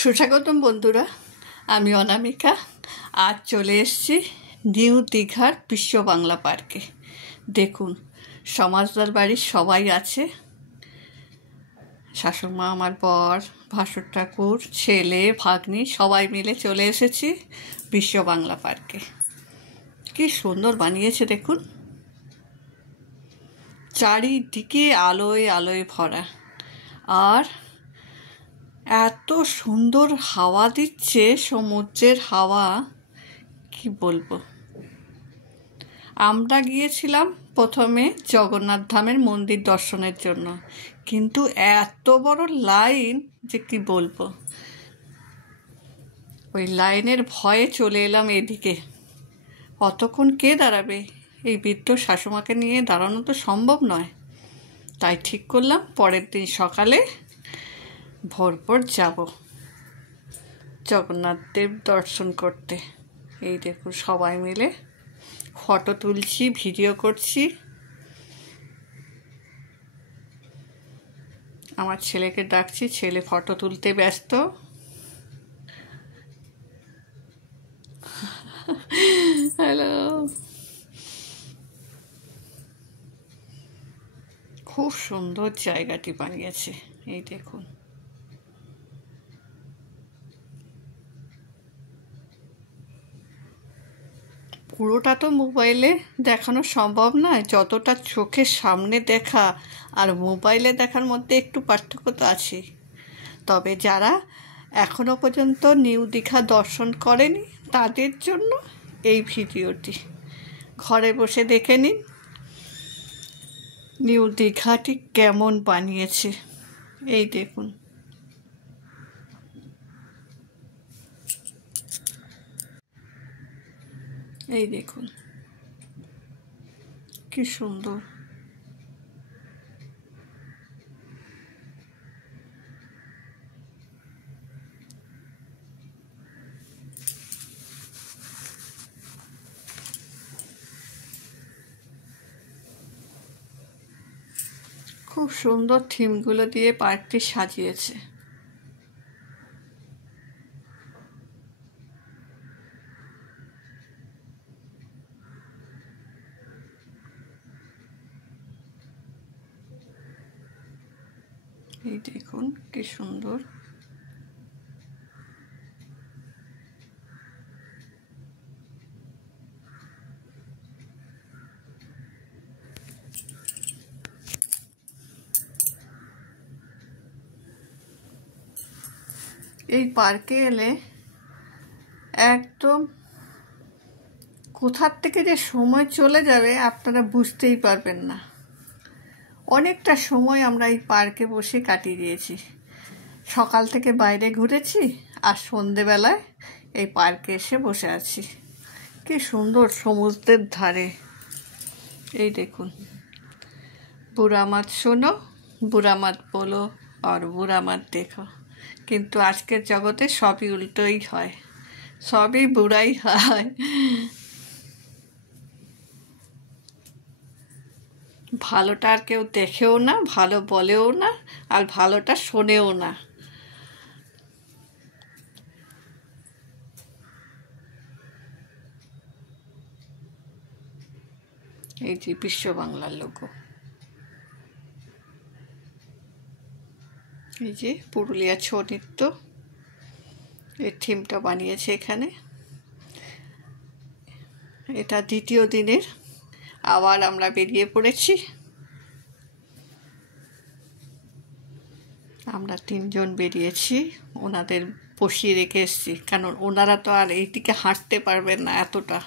সুস্বাগতম বন্ধুরা, আমি অনামিকা। আজ চলে এসেছি নিউ দীঘার বিশ্ব বাংলা পার্কে। দেখুন, সমাজদার বাড়ির সবাই আছে। শাশুড়মা, আমার বর, ভাসুর ঠাকুর, ছেলে, ভাগ্নি সবাই মিলে চলে এসেছি বিশ্ব বাংলা পার্কে। কি সুন্দর বানিয়েছে দেখুন, চারিদিকে আলোয় আলোয় ভরা, আর এত সুন্দর হাওয়া দিচ্ছে, সমুদ্রের হাওয়া, কি বলবো। আমরা গিয়েছিলাম প্রথমে জগন্নাথ ধামের মন্দির দর্শনের জন্য, কিন্তু এত বড় লাইন যে কি বলবো, ওই লাইনের ভয়ে চলে এলাম এদিকে। অতক্ষণ কে দাঁড়াবে? এই বৃদ্ধ শাশুমাকে নিয়ে দাঁড়ানো তো সম্ভব নয়। তাই ঠিক করলাম পরের দিন সকালে ভোর যাব জগন্নাথ দেব দর্শন করতে। এই দেখুন, সবাই মিলে ফটো তুলছি, ভিডিও করছি। আমার ছেলেকে ডাকছি, ছেলে ফটো তুলতে ব্যস্ত। হ্যালো। খুব সুন্দর জায়গাটি বানিয়েছে, এই দেখুন। পুরোটা তো মোবাইলে দেখানো সম্ভব নয়, যতটা চোখের সামনে দেখা আর মোবাইলে দেখার মধ্যে একটু পার্থক্য তো আছে। তবে যারা এখনও পর্যন্ত নিউ দীঘা দর্শন করেনি তাদের জন্য এই ভিডিওটি। ঘরে বসে দেখে নিন নিউ দীঘাটি কেমন বানিয়েছে। এই দেখুন, এই দেখুন কি সুন্দর। খুব সুন্দর থিমগুলো দিয়ে পার্কটি সাজিয়েছে। এই দেখুন কি সুন্দর। এই পার্কে এলে একদম কোথার থেকে যে সময় চলে যাবে আপনারা বুঝতেই পারবেন না। অনেকটা সময় আমরা এই পার্কে বসে কাটিয়ে দিয়েছি। সকাল থেকে বাইরে ঘুরেছি, আর সন্ধেবেলায় এই পার্কে এসে বসে আছি। কি সুন্দর সমুদ্রের ধারে। এই দেখুন, বুড়া মাত শোনো, বুড়া মাত বলো, আর বুড়া মাত দেখো। কিন্তু আজকের জগতে সবই উল্টোই হয়, সবই বুড়াই হয়। ভালোটা আর কেউ দেখেও না, ভালো বলেও না, আর ভালোটা শোনেও না। এই যে বিশ্ব বাংলার লোগো, এই যে পুরুলিয়া ছৌ নৃত্য, এই থিমটা বানিয়েছে এখানে। এটা দ্বিতীয় দিনের, আবার আমরা বেরিয়ে পড়েছি। আমরা তিনজন বেরিয়েছি, ওনাদের বসিয়ে রেখে এসেছি, কারণ ওনারা তো আর এইদিকে হাঁটতে পারবেন না এতটা।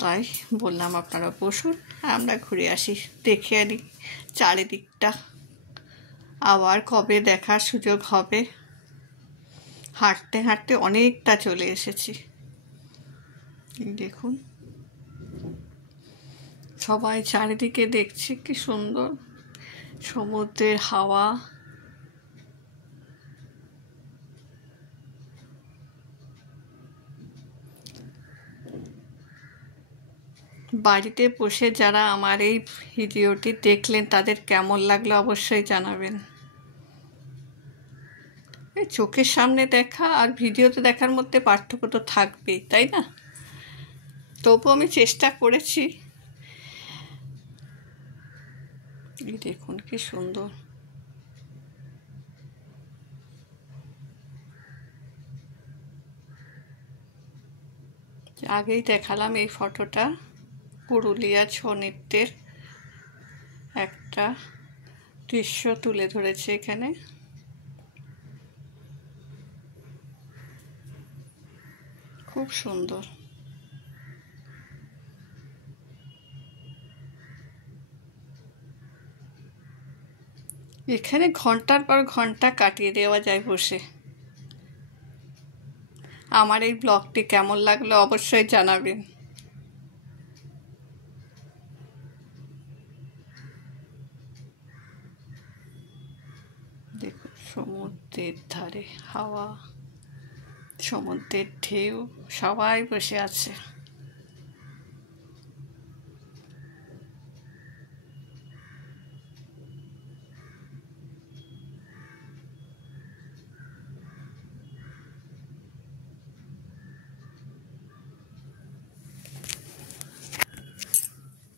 তাই বললাম আপনারা বসুন, আমরা ঘুরে আসি, দেখে আনি চারিদিকটা। আবার কবে দেখার সুযোগ হবে। হাঁটতে হাঁটতে অনেকটা চলে এসেছি। দেখুন, সবাই চারিদিকে দেখছে, কি সুন্দর সমুদ্রের হাওয়া। বাড়িতে বসে যারা আমার এই ভিডিওটি দেখলেন তাদের কেমন লাগলো অবশ্যই জানাবেন। এই চোখের সামনে দেখা আর ভিডিওতে দেখার মধ্যে পার্থক্য তো থাকবেই, তাই না? তবু আমি চেষ্টা করেছি। এই দেখুন কি সুন্দর। আগেই দেখালাম এই ফটোটা, পুরুলিয়া ছৌ নৃত্যের একটা দৃশ্য তুলে ধরেছে এখানে। খুব সুন্দর। এখানে ঘন্টার পর ঘন্টা কাটিয়ে দেওয়া যায় বসে। আমার এই ব্লগটি কেমন লাগলো অবশ্যই জানাবেন। দেখুন সমুদ্রের ধারে হাওয়া, সমুদ্রের ঢেউ, সবাই বসে আছে।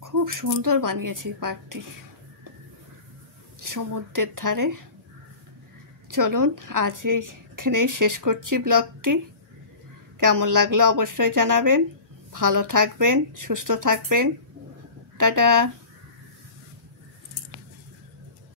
খুব সুন্দর বানিয়েছি পার্কটি, সমুদ্রের ধারে। চলুন আজ এইখানেই শেষ করছি ব্লগটি। কেমন লাগলো অবশ্যই জানাবেন। ভালো থাকবেন, সুস্থ থাকবেন। টাটা।